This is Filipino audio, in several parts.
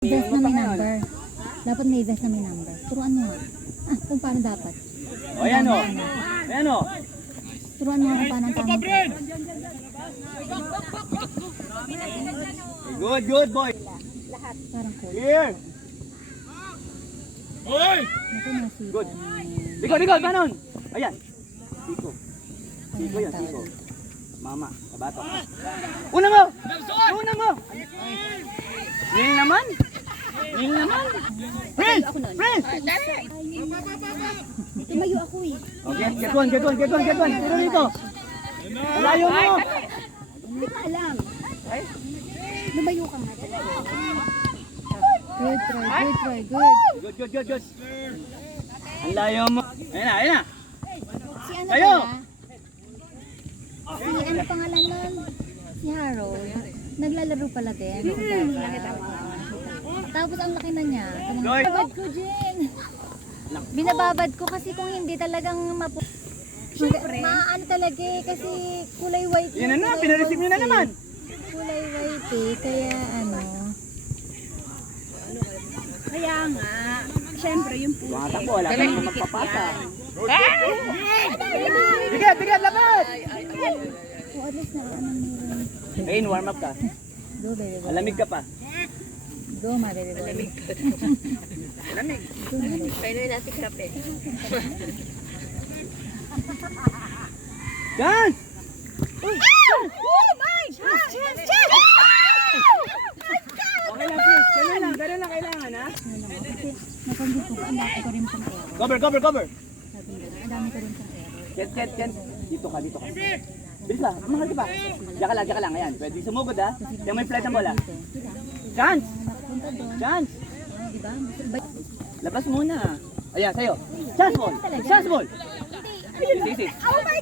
Vest na may number. Dapat may vest na may number. Turuan mo nga. Kung paano dapat. O yan o. Ayan o. Turuan mo nga kung paano ang tamang. Good, good boy. Parang cool. Clear. Naku, nasipa. Good. Diko, panon. Ayan. Diko. Diko yan, Diko. Mama, kabato. Una mo! Una mo! Ning naman! Ning naman! Prince! Prince! Tumayo ako eh. Okay, get one. Pero dito. Malayo mo! Hindi ko alam. Lumayo ka nga. Good try. Good. Ang layo mo. Ayan na. Si ano Tayo! pala? Si ano pangalan nun? Si Harold. Naglalaro pala din. Tapos ang laki na niya. Binababad ko, Jen. Binababad ko kasi kung hindi talagang maano talaga eh. Kasi kulay white. Yan na, pinareceive nyo na naman. Kulay white eh. Kaya ano. Kaya nga, syempre yung puti. Mga takbo, wala ka naman magpapasa. Bigat, labas! Oh, at least na ano meron. Ayun, warm up ka. Go, baby. Go. Alamig ka pa. Go, ma, baby. Go. Alamig. Go, ma, baby. Kaya na natin kape. Chance! Oh my God! Okay lang, please. Ganun lang kailangan, ha? Kasi napanggit ko, ang dami ko rin pang ero. Cover! Sabi ko, ang dami ko rin pang ero. Ken. Dito ka. Bilis ba? Mahal ka pa. Diyan ka lang. Ayan. Pwede sumugod, ha? Diyan may flight ng bola. Chance! Nakapunta doon. Chance! Diba? Labas muna. Ayan, sa'yo. Chance ball! Easy. Oh my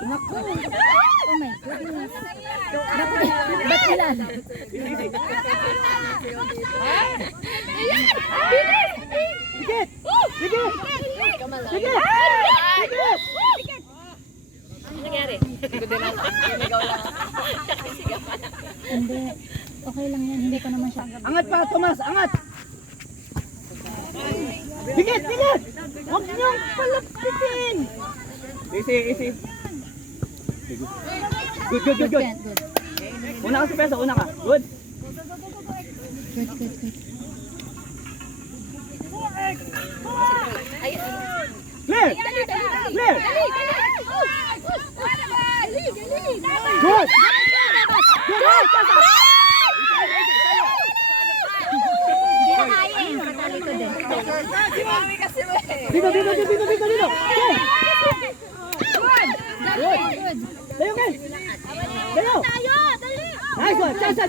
Naku. Oh my goodness. Ba't ilan? Easy. Dikit! Ano nangyari? Hindi. Okay lang yan. Hindi ko naman siya. Angat pa, Tomas! Angat! Dikit! Huwag niyong palapitin! Easy. Good. Good. Una ka sa peso, una ka. Good. Clear! Good! Hindi na kaya eh. Katali ko din. Dito! Good! Good. Tayo, Ken! Tayo! Nice one! Chasa!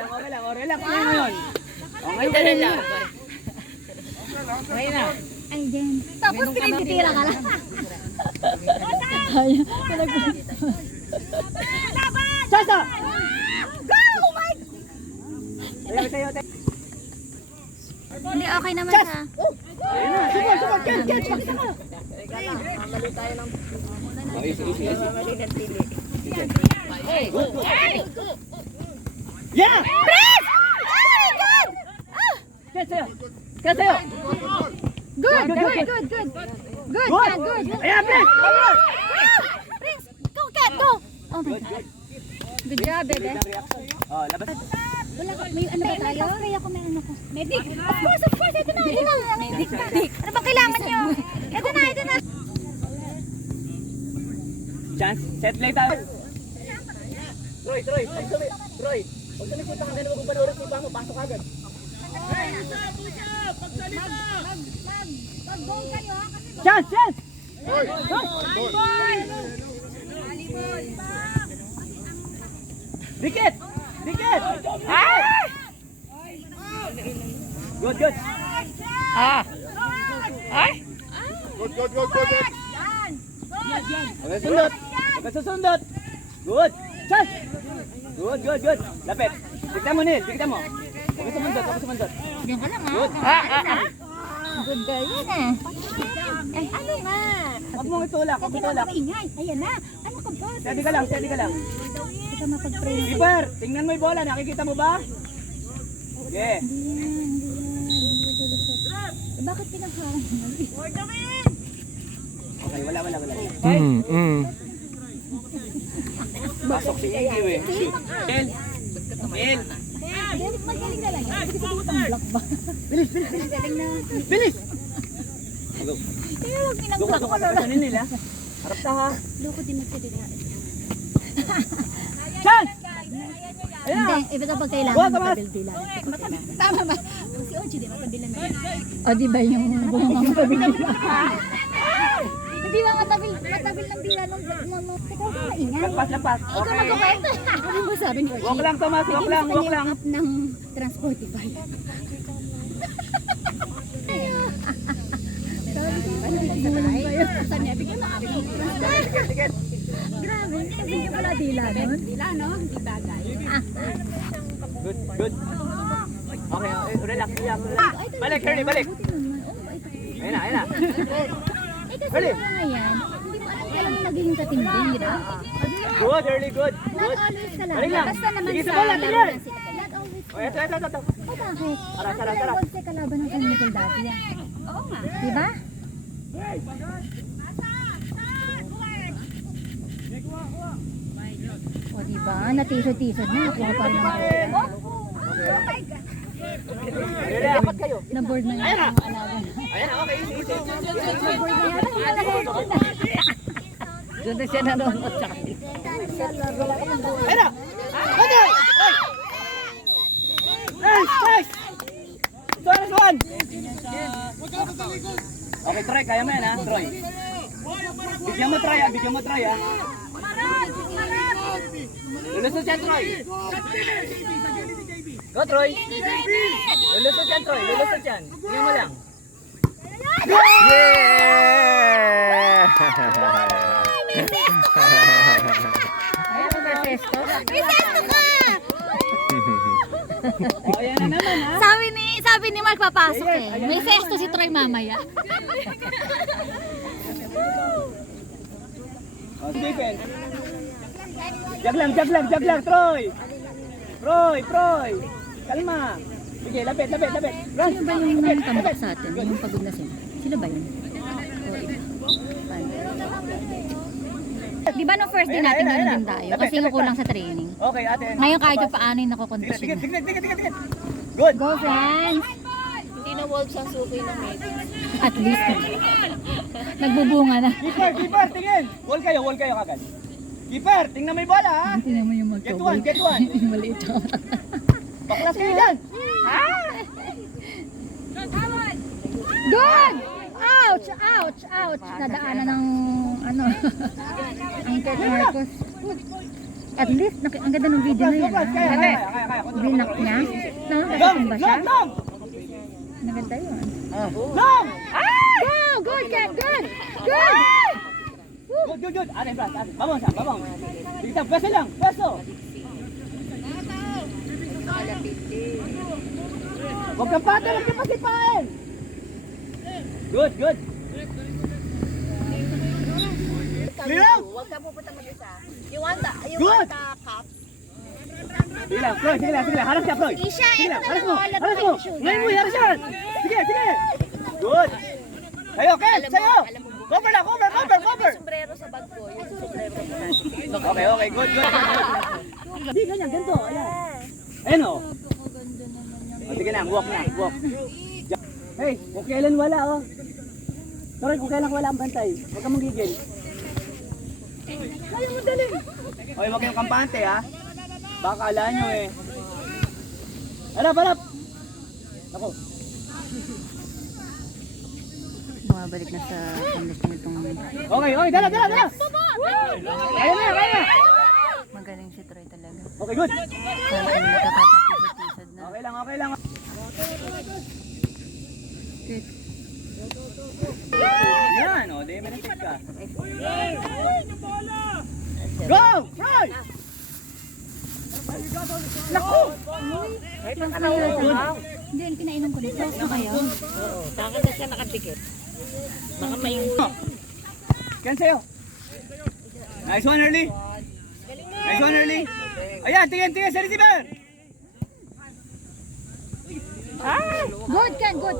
Okay lang. Relax na ngayon. Okay na. Ay, Jen. Tapos tinitira ka lang. Kaya. Chasa! Tayo. Hindi, okay naman siya. Ayun na. Support. Ken, pakita mo. Mamali tayo ng Easy. mamali ng pili. Good. Yeah! Ken, sa'yo. Good. Good. Ayan, Prince! Prince, go, Cat, go. Oh my Good. God. Good job, baby. Oh, labas. Wala ka, may ano ba tayo? May ako, may ano ko. Medic. Of course. Ito na. Medic. Ano ba kailangan nyo? Ito na. Chance, set play tayo. Troy. Pag nakikita ka ganun magpapanurin si Iba mo, pasok agad. Mag-goal kayo ha, kasi Chance! Dikit! Good. Good. Okay, susundot. Good. Chance! Good. Lapit. Tignan mo, Neil. Tignan mo. Okay, sumundot. Diyan ka lang ha. Good. Good girl yan eh. Eh, ano nga? Huwag mong itulak. Kasi maingay. Ayan na. Ano ka ba? Steady ka lang. Baka mapag-pray na. Keeper, tingnan mo yung bola. Nakikita mo ba? Okay. Hindi yan. Bakit pinagharang mo? Okay, wala. Mm. Pasok si Iggy eh. Mel. Magaling na lang yan. Kasi sabi itong block ba? Bilis. Magaling na. Bilis! Kaya huwag Doon pinag-block. ka sa nila. Harap ta ha. Loko din magsalita. Chance! Ayan na. Hindi, iba pag Go, kailangan Tomas! matabil-bilan. Tama ba? Si Ochi, di matabilan na yun. O, di ba yung bunga matabilan? Hindi ba matabil ng bilan nung ikaw ka maingay. Lampas. Ikaw Okay. magkukwento. Ano mo sabi ni Ochi? Walk lang, Tomas. Walk lang. Up ng Transportify. Sabi ko, ano nagbulang kayo? Saan niya? Bigyan mo kami ng Tiket. Grabe, hindi ka pala dila nun? Dila, no? Hindi bagay. Good. Okay, relax. Balik, Curly, balik. Ayun na. Eh kasi Ready? yung mga yan, hindi mo alam kailan nagiging katindi, di ba? Good, early, good. Not always ka lang. Balik lang. Basta naman Sige, sa bola, laro tingnan. lang sila. Not always. Oh, ito. O bakit? Tara. Ang sa kalaban ng San Miguel dati yan. Oo nga. Di ba? O di ba? Natisod-tisod na. Kuha pa rin ang Dapat kayo. na-board na yung mga alaga. Ayan na, okay, easy. Na-board na yan. Ang alaga na. Doon na siya nanonood sa akin. Ayun na. Okay. Oy. Nice. Sorry, one. Okay, Troy, kaya mo yan ha, Troy. Bigyan mo try ha. Lulusot yan, Troy. Go, Troy. Lulusot yan, Troy. Bigyan mo lang. Yeah! Ayan ang sesto. May sesto ka! O, ayan na naman ha. Sabi ni Mark papasok eh. May sesto si Troy mamaya. O, Stephen. Jag lang, Troy. Troy. Kalma. Sige, lapit. Run. Sino ba yung tambak sa atin? Yung pagod na sila? Sino ba yun? Di ba no first day natin ganun din tayo? Kasi nga kulang sa training. Okay, ate. Ngayon kahit pa paano yung Tingnan. nakukondisyon. Good. Go friends! Hindi na wolves ang suki ng meeting. At least. Nagbubunga na. Keeper, tingin. Wall kayo kagad. Keeper, tingnan mo yung bola ha. Tingnan mo yung Get one. Yung maliit siya. Baklas kayo dyan. Good! Ouch! Nadaanan ng ano. Ang Kurt Marcos. At least, ang ganda ng video na yun. Kaya. Rinak niya. No? Nakatumba siya. Long. Naganda yun. Long. Go! Good, Kat! Good! Good. Ate, Brad. Babang. Dito, pwesto lang. Huwag kang patay, huwag kang pasipain. Good. Clear out. Huwag ka pupunta mag-isa. You want the Good. cup? Sige lang, Floyd. Harap siya, Floyd. Isha, Sige ito lang, na harap lang, mo. laro Harap kayo mo. ni Sugar. Ngayon mo, harap siya. Sige. Good. Sayo, Ken, sayo. Cover lang, cover. Sombrero sa bag ko. Yung sombrero ko natin. Okay, good. Hindi, ganyan, ganito. Ayan o. Sige lang, walk. Hey, kung kailan wala oh. Sorry, kung kailan wala ang bantay. Huwag kang magigil. Kaya mo dali. Okay, huwag kayong kampante ha. Baka alaan nyo eh. Harap. Ako. Bumabalik na sa kondisyon itong Okay, dala. Kaya na. magaling si Troy talaga. Okay, good. Parang nakakapatisod-tisod na. Okay lang. Yan, o. Di, menetik ka. Go! Fry! Naku! Hindi, pinainom ko na. Close na kayo. Oo. Bakit na siya nakadikit? Baka may Can sa'yo. Nice one, early. Ayan, tingin sa receiver. Good, Ken, good.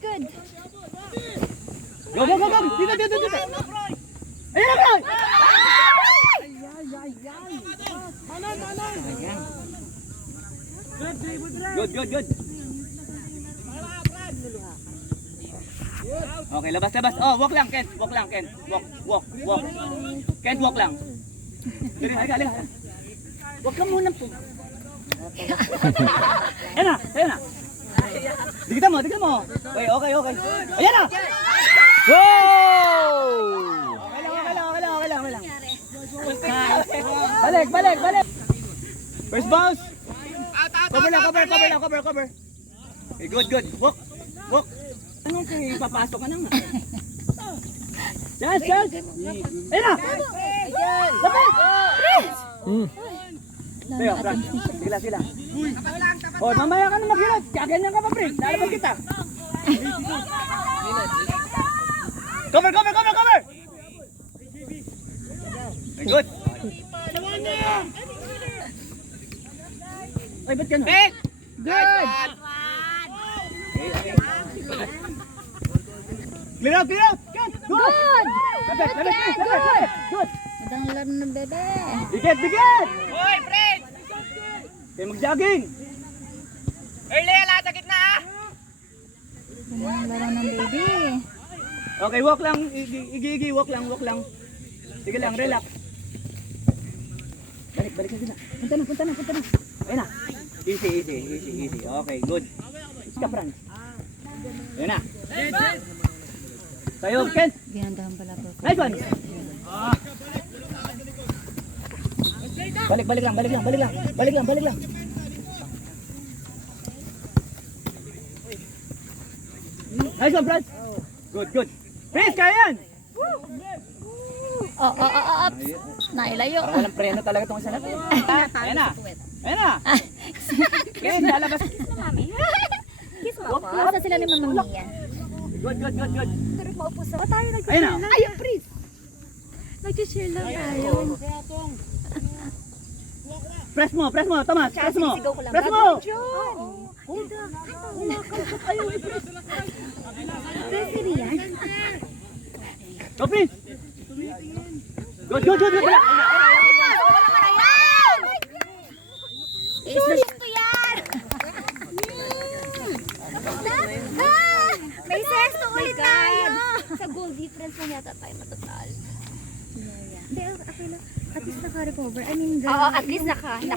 Good. Go. Dito. Ayan na, bro. Good. Okay, labas. Oh, walk lang, Ken. Walk. Ken, walk lang. Dali, halika. Walk ka muna po. Ayan na. Dikitan mo. Okay. Ayan na! Wow! Okay lang. Balik. First bounce. Cover. Okay, good. Walk. Anong kayo ipapasok ka na nga? Chance. Ayan na! Lapit! Tayo, Frank. Sila. Oh, mamaya ka na maghilot. Kaganyan ka pa, Frank. Lalabas kita. Cover! Okay, good. Ay, ba't gano'n? Good. Okay. Clear out! Good! Good. Lapit! Good! Magandang laro ng bebe. Dikit! Hoy, Fred! Okay, mag-jogging! Early, ala sa gitna! Magandang laro ng bebe. Okay, walk lang. Igi, walk lang. Sige lang, relax. Balik na sila. Punta na. Ayun na. Easy. Okay, good. Iska, Frank. Ayun na. Tayo, Ken. Ginandahan pala po. Nice one. Balik lang. Nice one, Frank. Good. Please, kaya yan. Ups. Nailayo. Parang walang preno talaga itong isa natin. Ayun na. Ken, lalabas. Kiss mo ako. Basta sila ni Mama Mia. Good. Pero maupo sa tayo Ayun na. Ayun, please. Nag-share lang tayo. Press mo, Thomas. Press mo. Sigaw ko lang. Press mo. Referee yan. Go, please. Good. Ito yan! May sesto ulit tayo! Sa goal difference na yata tayo matatal. Hindi, okay lang. At least naka-recover. I mean, Oo, at least naka